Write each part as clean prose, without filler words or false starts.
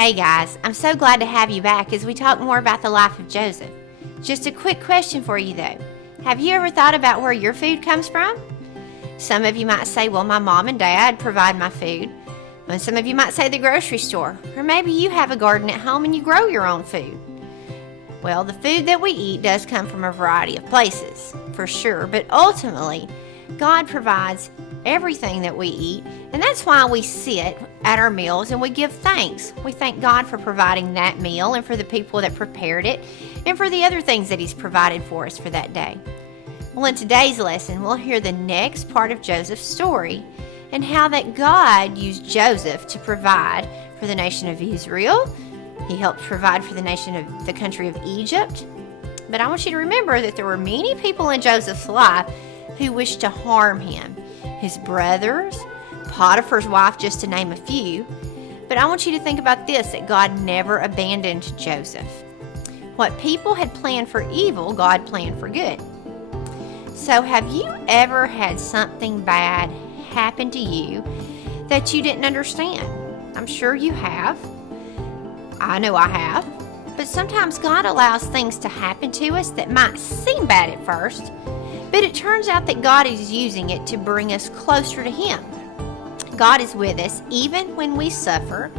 Hey guys, I'm so glad to have you back as we talk more about the life of Joseph. Just a quick question for you though. Have you ever thought about where your food comes from? Some of you might say, well, my mom and dad provide my food. And some of you might say the grocery store. Or maybe you have a garden at home and you grow your own food. Well, the food that we eat does come from a variety of places, for sure. But ultimately, God provides everything that we eat. And that's why we sit at our meals and we give thanks. We thank God for providing that meal and for the people that prepared it and for the other things that He's provided for us for that day. Well, in today's lesson, we'll hear the next part of Joseph's story and how that God used Joseph to provide for the nation of Israel. He helped provide for the nation of the country of Egypt. But I want you to remember that there were many people in Joseph's life who wished to harm him. His brothers, Potiphar's wife, just to name a few. But I want you to think about this, that God never abandoned Joseph. What people had planned for evil, God planned for good. So have you ever had something bad happen to you that you didn't understand? I'm sure you have. I know I have. But sometimes God allows things to happen to us that might seem bad at first, but it turns out that God is using it to bring us closer to Him. God is with us even when we suffer,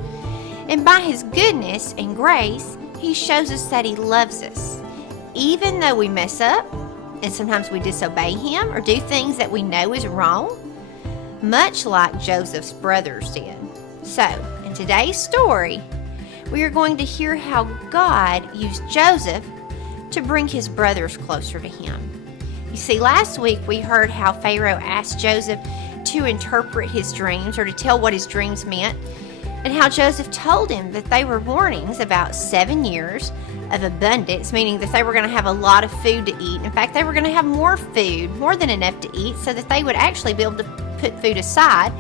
and by His goodness and grace, He shows us that He loves us. Even though we mess up, and sometimes we disobey Him or do things that we know is wrong, much like Joseph's brothers did. So, in today's story, we are going to hear how God used Joseph to bring his brothers closer to Him. You see, last week we heard how Pharaoh asked Joseph to interpret his dreams or to tell what his dreams meant, and how Joseph told him that they were warnings about 7 years of abundance, meaning that they were going to have a lot of food to eat. In fact, they were going to have more food, more than enough to eat, so that they would actually be able to put food aside,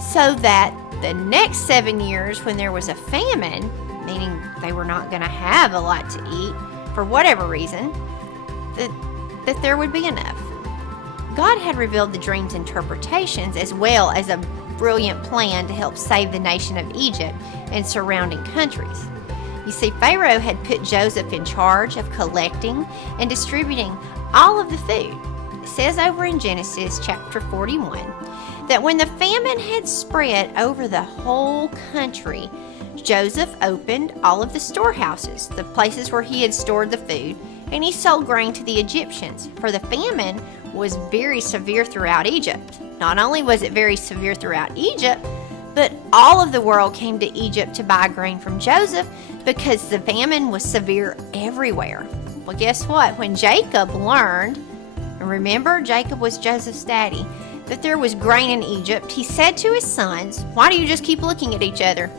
so that the next 7 years, when there was a famine, meaning they were not going to have a lot to eat for whatever reason, that there would be enough. God had revealed the dream's interpretations as well as a brilliant plan to help save the nation of Egypt and surrounding countries. You see, Pharaoh had put Joseph in charge of collecting and distributing all of the food. It says over in Genesis chapter 41 that when the famine had spread over the whole country, Joseph opened all of the storehouses, the places where he had stored the food, and he sold grain to the Egyptians, for the famine was very severe throughout Egypt. Not only was it very severe throughout Egypt, but all of the world came to Egypt to buy grain from Joseph because the famine was severe everywhere. Well, guess what? When Jacob learned, and remember, Jacob was Joseph's daddy, that there was grain in Egypt, he said to his sons, "Why do you just keep looking at each other?"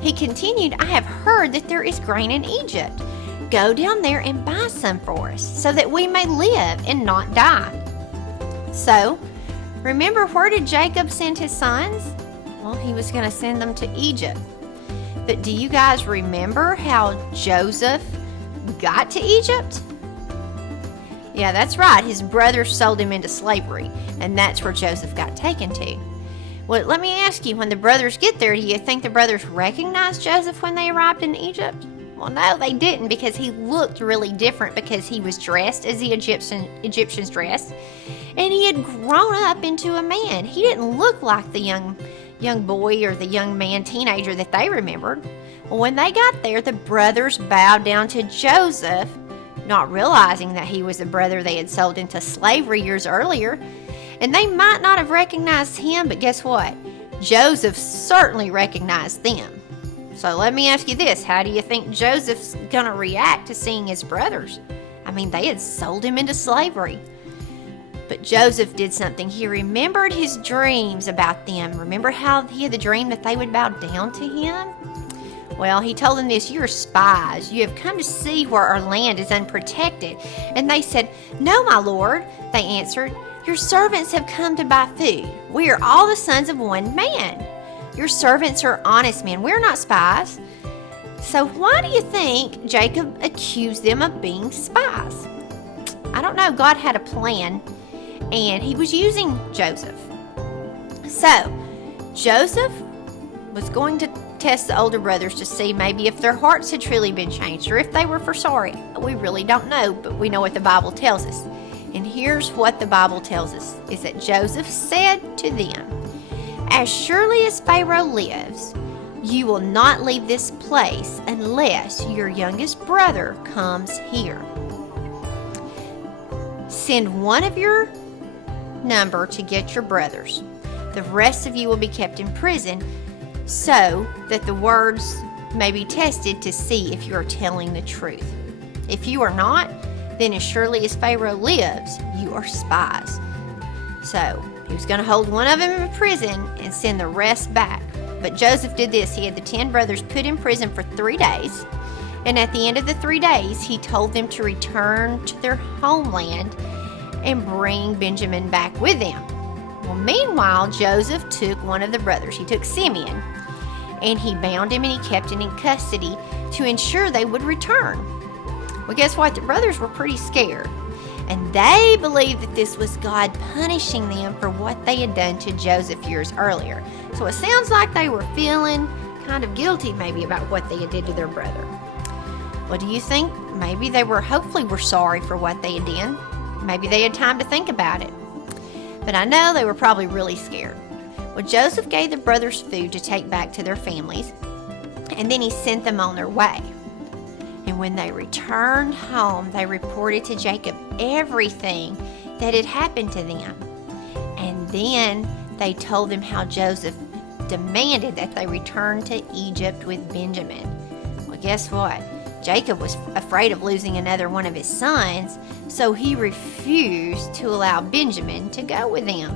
He continued, "I have heard that there is grain in Egypt. Go down there and buy some for us, so that we may live and not die." So, remember, where did Jacob send his sons? Well, he was going to send them to Egypt. But do you guys remember how Joseph got to Egypt? Yeah, that's right. His brothers sold him into slavery, and that's where Joseph got taken to. Well, let me ask you, when the brothers get there, do you think the brothers recognized Joseph when they arrived in Egypt? Well, no, they didn't, because he looked really different, because he was dressed as the Egyptians dressed, and he had grown up into a man. He didn't look like the young boy or the young man, teenager that they remembered. Well, when they got there, the brothers bowed down to Joseph, not realizing that he was the brother they had sold into slavery years earlier. And they might not have recognized him, but guess what? Joseph certainly recognized them. So let me ask you this. How do you think Joseph's going to react to seeing his brothers? I mean, they had sold him into slavery. But Joseph did something. He remembered his dreams about them. Remember how he had the dream that they would bow down to him? Well, he told them this: "You are spies. You have come to see where our land is unprotected." And they said, "No, my lord," they answered. "Your servants have come to buy food. We are all the sons of one man. Your servants are honest men. We're not spies." So why do you think Jacob accused them of being spies? I don't know. God had a plan, and He was using Joseph. So Joseph was going to test the older brothers to see maybe if their hearts had truly been changed or if they were for sorry. We really don't know, but we know what the Bible tells us. And here's what the Bible tells us, is that Joseph said to them, "As surely as Pharaoh lives, you will not leave this place unless your youngest brother comes here. Send one of your number to get your brothers. The rest of you will be kept in prison so that the words may be tested to see if you are telling the truth. If you are not, then as surely as Pharaoh lives, you are spies." So he was going to hold one of them in prison and send the rest back. But Joseph did this. He had the 10 brothers put in prison for 3 days. And at the end of the 3 days, he told them to return to their homeland and bring Benjamin back with them. Well, meanwhile, Joseph took one of the brothers. He took Simeon, and he bound him and he kept him in custody to ensure they would return. Well, guess what? The brothers were pretty scared, and they believed that this was God punishing them for what they had done to Joseph years earlier. So it sounds like they were feeling kind of guilty maybe about what they had did to their brother. Well, do you think maybe they hopefully were sorry for what they had done? Maybe they had time to think about it. But I know they were probably really scared. Well, Joseph gave the brothers food to take back to their families, and then he sent them on their way. And when they returned home, they reported to Jacob everything that had happened to them. And then they told him how Joseph demanded that they return to Egypt with Benjamin. Well, guess what? Jacob was afraid of losing another one of his sons, so he refused to allow Benjamin to go with them.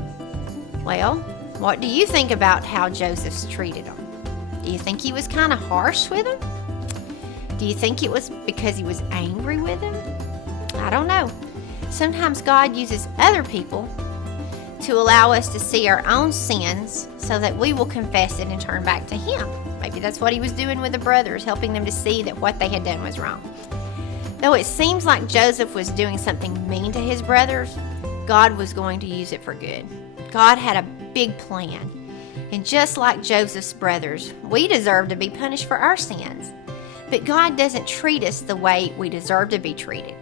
Well, what do you think about how Joseph's treated them? Do you think he was kind of harsh with them? Do you think it was because he was angry with them? I don't know. Sometimes God uses other people to allow us to see our own sins so that we will confess it and turn back to Him. Maybe that's what He was doing with the brothers, helping them to see that what they had done was wrong. Though it seems like Joseph was doing something mean to his brothers, God was going to use it for good. God had a big plan. And just like Joseph's brothers, we deserve to be punished for our sins. But God doesn't treat us the way we deserve to be treated.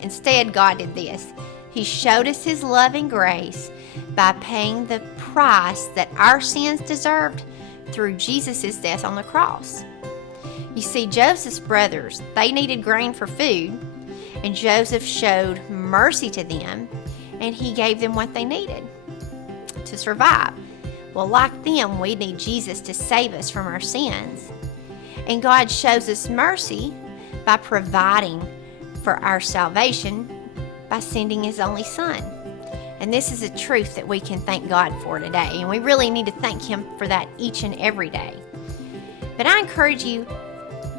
Instead, God did this. He showed us His love and grace by paying the price that our sins deserved through Jesus' death on the cross. You see, Joseph's brothers, they needed grain for food, and Joseph showed mercy to them, and he gave them what they needed to survive. Well, like them, we need Jesus to save us from our sins. And God shows us mercy by providing for our salvation by sending His only Son. And this is a truth that we can thank God for today. And we really need to thank Him for that each and every day. But I encourage you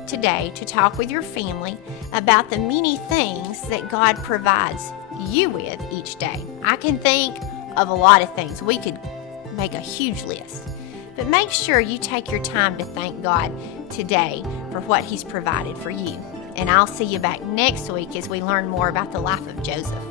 today to talk with your family about the many things that God provides you with each day. I can think of a lot of things. We could make a huge list. But make sure you take your time to thank God today for what He's provided for you. And I'll see you back next week as we learn more about the life of Joseph.